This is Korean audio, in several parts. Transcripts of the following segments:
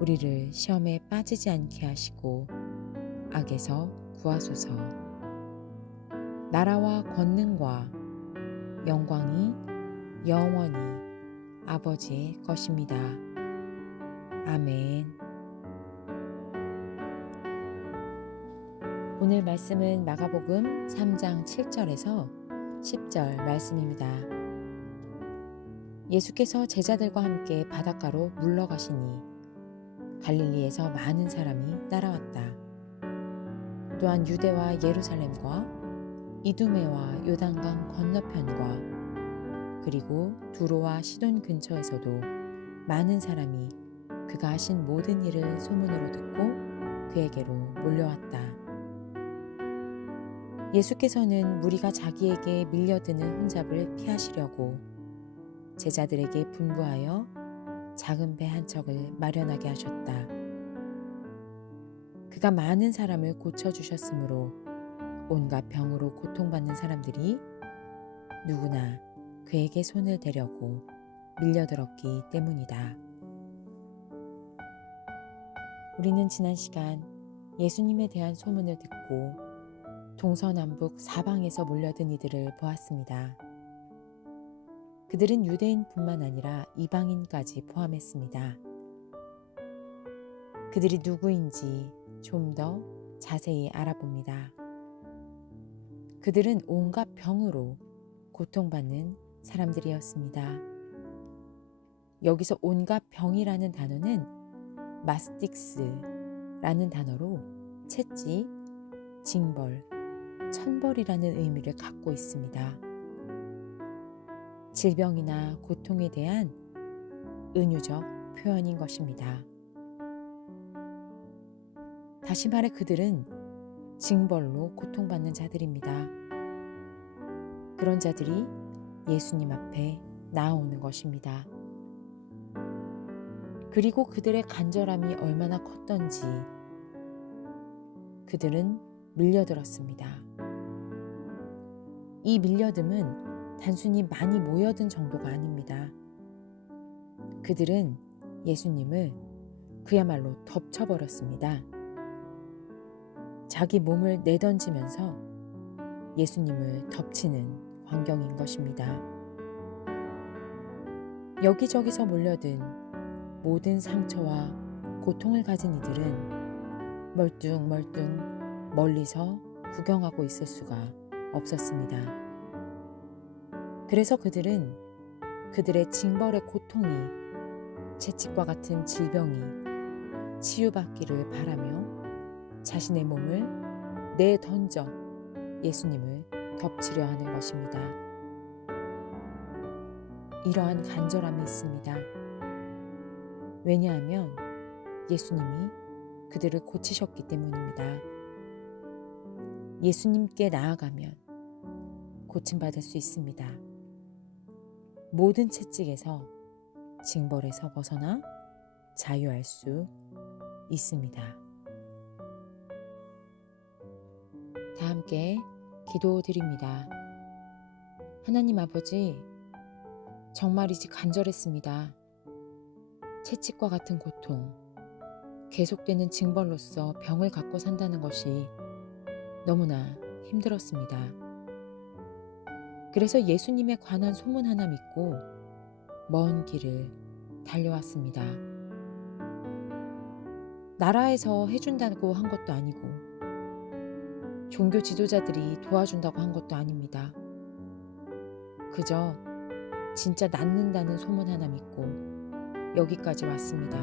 우리를 시험에 빠지지 않게 하시고 악에서 구하소서. 나라와 권능과 영광이 영원히 아버지의 것입니다. 아멘. 오늘 말씀은 마가복음 3장 7절에서 10절 말씀입니다. 예수께서 제자들과 함께 바닷가로 물러가시니 갈릴리에서 많은 사람이 따라왔다. 또한 유대와 예루살렘과 이두메와 요단강 건너편과 그리고 두로와 시돈 근처에서도 많은 사람이 그가 하신 모든 일을 소문으로 듣고 그에게로 몰려왔다. 예수께서는 무리가 자기에게 밀려드는 혼잡을 피하시려고 제자들에게 분부하여 작은 배 한 척을 마련하게 하셨다. 그가 많은 사람을 고쳐주셨으므로 온갖 병으로 고통받는 사람들이 누구나 그에게 손을 대려고 밀려들었기 때문이다. 우리는 지난 시간 예수님에 대한 소문을 듣고 동서남북 사방에서 몰려든 이들을 보았습니다. 그들은 유대인뿐만 아니라 이방인까지 포함했습니다. 그들이 누구인지 좀 더 자세히 알아봅니다. 그들은 온갖 병으로 고통받는 사람들이었습니다. 여기서 온갖 병이라는 단어는 마스틱스라는 단어로 채찍, 징벌, 천벌이라는 의미를 갖고 있습니다. 질병이나 고통에 대한 은유적 표현인 것입니다. 다시 말해 그들은 징벌로 고통받는 자들입니다. 그런 자들이 예수님 앞에 나오는 것입니다. 그리고 그들의 간절함이 얼마나 컸던지 그들은 밀려들었습니다. 이 밀려듦은 단순히 많이 모여든 정도가 아닙니다. 그들은 예수님을 그야말로 덮쳐버렸습니다. 자기 몸을 내던지면서 예수님을 덮치는 광경인 것입니다. 여기저기서 몰려든 모든 상처와 고통을 가진 이들은 멀뚱멀뚱 멀리서 구경하고 있을 수가 없었습니다. 그래서 그들은 그들의 징벌의 고통이 채찍과 같은 질병이 치유받기를 바라며 자신의 몸을 내던져 예수님을 덮치려 하는 것입니다. 이러한 간절함이 있습니다. 왜냐하면 예수님이 그들을 고치셨기 때문입니다. 예수님께 나아가면 고침받을 수 있습니다. 모든 채찍에서 징벌에서 벗어나 자유할 수 있습니다. 다 함께 기도드립니다. 하나님 아버지, 정말이지 간절했습니다. 채찍과 같은 고통, 계속되는 징벌로서 병을 갖고 산다는 것이 너무나 힘들었습니다. 그래서 예수님에 관한 소문 하나 믿고 먼 길을 달려왔습니다. 나라에서 해준다고 한 것도 아니고, 종교 지도자들이 도와준다고 한 것도 아닙니다. 그저 진짜 낫는다는 소문 하나 믿고 여기까지 왔습니다.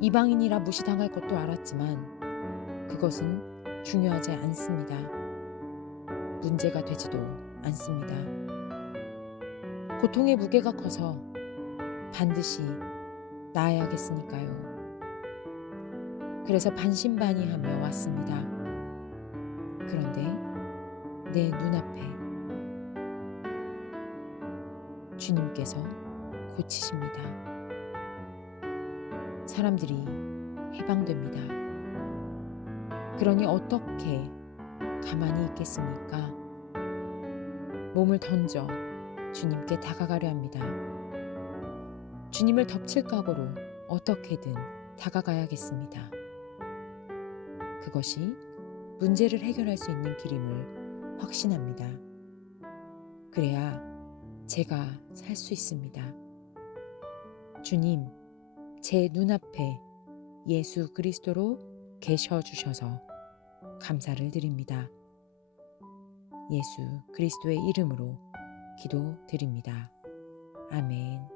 이방인이라 무시당할 것도 알았지만 그것은 중요하지 않습니다. 문제가 되지도 않습니다. 고통의 무게가 커서 반드시 나아야겠으니까요. 그래서 반신반의하며 왔습니다. 그런데 내 눈앞에 주님께서 고치십니다. 사람들이 해방됩니다. 그러니 어떻게 가만히 있겠습니까? 몸을 던져 주님께 다가가려 합니다. 주님을 덮칠 각오로 어떻게든 다가가야겠습니다. 그것이 문제를 해결할 수 있는 길임을 확신합니다. 그래야 제가 살 수 있습니다. 주님, 제 눈앞에 예수 그리스도로 계셔 주셔서 감사를 드립니다. 예수 그리스도의 이름으로 기도드립니다. 아멘.